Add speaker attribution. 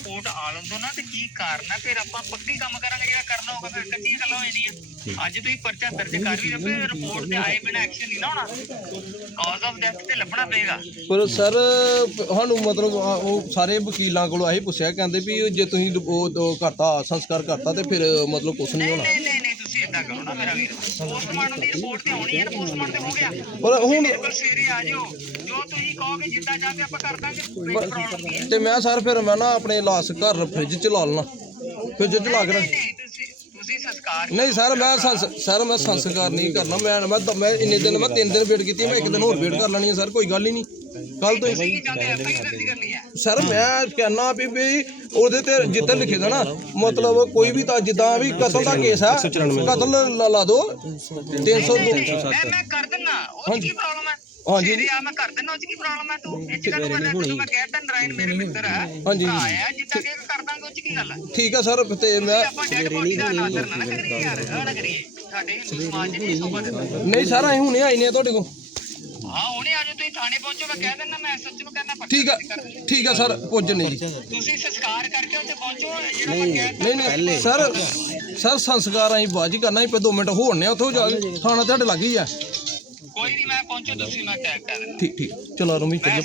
Speaker 1: Report ਆ ਲੰਦੋ ਨਾ ਤੇ ਕੀ ਕਾਰਨ ਹੈ ਫਿਰ ਆਪਾਂ ਪੱਕੀ ਕੰਮ ਕਰਾਂਗੇ ਜਿਹੜਾ ਕਰਨਾ ਹੋਗਾ ਫਿਰ ਕੱਚੀਆਂ ਗੱਲਾਂ ਹੋ ਜਾਂਦੀਆਂ। ਅੱਜ ਤੁਸੀਂ ਪਰਚਾ ਦਰਜ ਕਰ ਵੀ ਰਹੇ ਰਿਪੋਰਟ ਤੇ ਆਏ ਬਿਨਾ ਐਕਸ਼ਨ ਨਹੀਂ ਨਾ ਹੋਣਾ। ਕਾਜ਼ ਆਫ ਡੈਥ ਤੇ ਲੱਭਣਾ ਪਏਗਾ।
Speaker 2: ਪਰ ਸਰ ਸਾਨੂੰ ਮਤਲਬ ਆ, ਉਹ ਸਾਰੇ ਵਕੀਲਾਂ ਕੋਲੋਂ ਆਹੀ ਪੁੱਛਿਆ ਕਹਿੰਦੇ ਵੀ ਜੇ ਤੁਸੀਂ ਉਹ ਕਰਤਾ ਸੰਸਕਾਰ ਕਰਤਾ ਤੇ ਫਿਰ ਮਤਲਬ ਕੁਝ ਨਹੀਂ ਹੋਣਾ।
Speaker 1: ਇਦਾਂ ਕਰੋ ਨਾ ਮੇਰਾ ਵੀਰ? ਪੋਸਟਮਾਰਟਮ ਦੀ ਰਿਪੋਰਟ ਤੇ ਆਉਣੀ ਹੈ ਨਾ ਪੋਸਟਮਾਰਟਮ ਤੇ ਹੋ ਗਿਆ।
Speaker 2: ਪਰ ਹੁਣ
Speaker 1: ਮੇਰੇ ਕੋਲ ਸਵੇਰੇ ਆ ਜਾਓ ਜੋ ਤੁਸੀਂ ਕਹੋਗੇ ਜਿੱਦਾਂ ਚਾਹਦੇ ਆਪਾਂ ਕਰ ਦਾਂਗੇ ਕੋਈ ਪ੍ਰੋਬਲਮ ਨਹੀਂ ਹੈ
Speaker 2: ਤੇ ਮੈਂ ਸਰ ਫਿਰ ਮੈਂ ਨਾ ਆਪਣੇ ਲਾਸ ਘਰ ਫ੍ਰਿਜ ਚ ਲਾ ਲੈਣਾ ਫ੍ਰਿਜ ਚ ਲਾ ਕੇ
Speaker 1: ਨਹੀਂ ਨਹੀਂ ਤੁਸੀਂ ਤੁਸੀਂ ਸੰਸਕਾਰ
Speaker 2: ਨਹੀਂ ਸਰ ਮੈਂ ਸੰਸ ਸਰ ਮੈਂ ਸੰਸਕਾਰ ਨਹੀਂ ਕਰਨਾ। ਮੈਂ ਮੈਂ ਮੈਂ ਇੰਨੇ ਦਿਨ ਮੈਂ ਤਿੰਨ ਦਿਨ ਵੇਟ ਕੀਤੀ ਮੈਂ ਇੱਕ ਦਿਨ ਹੋਰ ਵੇਟ ਕਰ ਲੈਣੀ ਹੈ ਸਰ ਕੋਈ ਗੱਲ ਹੀ ਨਹੀਂ। ਕੱਲ ਤੋਂ ਹੀ
Speaker 1: ਕੀ ਚਾਹੁੰਦੇ ਆਪਾਂ ਕੀ ਦਰਜ ਕਰਨੀ ਹੈ?
Speaker 2: ਸਰ ਮੈਂ ਕਹਿਣਾ ਵੀ ਵੀ ਉਹਦੇ ਤੇ ਜਿੱਦਾਂ ਲਿਖੇ ਦਾ ਨਾ ਮਤਲਬ ਕੋਈ ਵੀ ਤਾਂ ਜਿੱਦਾਂ ਵੀ ਕਤਲ ਦਾ ਕੇਸ ਹੈ ਕਤਲ ਲਾ- ਲਾ ਦੋ 302
Speaker 1: ਮੈਂ ਮੈਂ ਕਰ ਦਿੰਨਾ ਉਹ 'ਚ ਕੀ ਪ੍ਰੋਬਲਮ ਹੈ?
Speaker 2: ਹਾਂਜੀ।
Speaker 1: ਆ ਮੈਂ ਕਰ ਦਿੰਨਾ ਉਹ 'ਚ ਕੀ ਪ੍ਰੋਬਲਮ ਹੈ? ਤੂੰ ਇਹ 'ਚ ਕਦੋਂ ਮੈਂ ਤੈਨੂੰ ਮੈਂ ਕਹਿ ਤਾ ਨਰਾਇਣ ਮੇਰੇ ਮਿੱਤਰ ਹੈ
Speaker 2: ਹਾਂਜੀ।
Speaker 1: ਭਰਾ ਹੈ ਕਿ ਗੱਲ ਹੈ
Speaker 2: ਠੀਕ ਹੈ ਸਰ ਤੇ ਮੈਂ
Speaker 1: ਆਪਾਂ ਡੈਡ ਬੋਡੀ ਦਾ ਨਾਦਰ ਨਾ ਨਾ ਕਰੀਏ ਯਾਰ ਆ ਨਾ ਕਰੀਏ। ਸਾਡੇ ਹਿੰਦੂ ਸਮਾਜ 'ਚ ਨਹੀਂ ਸੋਭਾ
Speaker 2: ਨਹੀਂ ਸਰ ਅਸੀਂ ਹੁਣੇ ਆਏ ਨੇ ਤੁਹਾਡੇ ਕੋਲ।
Speaker 1: ਹਾਂ ਹੁਣੇ ਆ ਜਾਓ ਤੁਸੀਂ ਥਾਣੇ ਪਹੁੰਚੋ ਮੈਂ ਕਹਿ ਦਿੰਦਾ ਮੈਂ ਐਸਐਚ ਨੂੰ ਕਹਿਣਾ
Speaker 2: ਠੀਕ ਹੈ ਠੀਕ ਹੈ ਸਰ ਪੁੱਜਨੇ ਜੀ।
Speaker 1: ਤੁਸੀਂ ਸੰਸਕਾਰ ਕਰਕੇ ਉੱਥੇ ਪਹੁੰਚੋ ਜਿਹੜਾ ਮੈਂ ਕਹਿ ਤਾ
Speaker 2: ਨਹੀਂ ਨਹੀਂ ਸਰ ਸਰ ਸੰਸਕਾਰ ਅਸੀਂ ਬਾਅਦ ਹੀ ਕਰਨਾ ਹੀ ਪਏ 2 ਮਿੰਟ ਹੋਣ ਨੇ ਉੱਥੋਂ ਜਾ ਕੇ। ਥਾਣਾ ਤੁਹਾਡੇ ਲੱਗ ਹੀ ਆ।
Speaker 1: ਕੋਈ ਨਹੀਂ ਮੈਂ ਪਹੁੰਚੋ ਤੁਸੀਂ ਮੈਂ ਟੈਗ ਕਰ
Speaker 2: ਠੀਕ ਠੀਕ। ਚਲੋ ਰਮੀ ਚੱਲੀਏ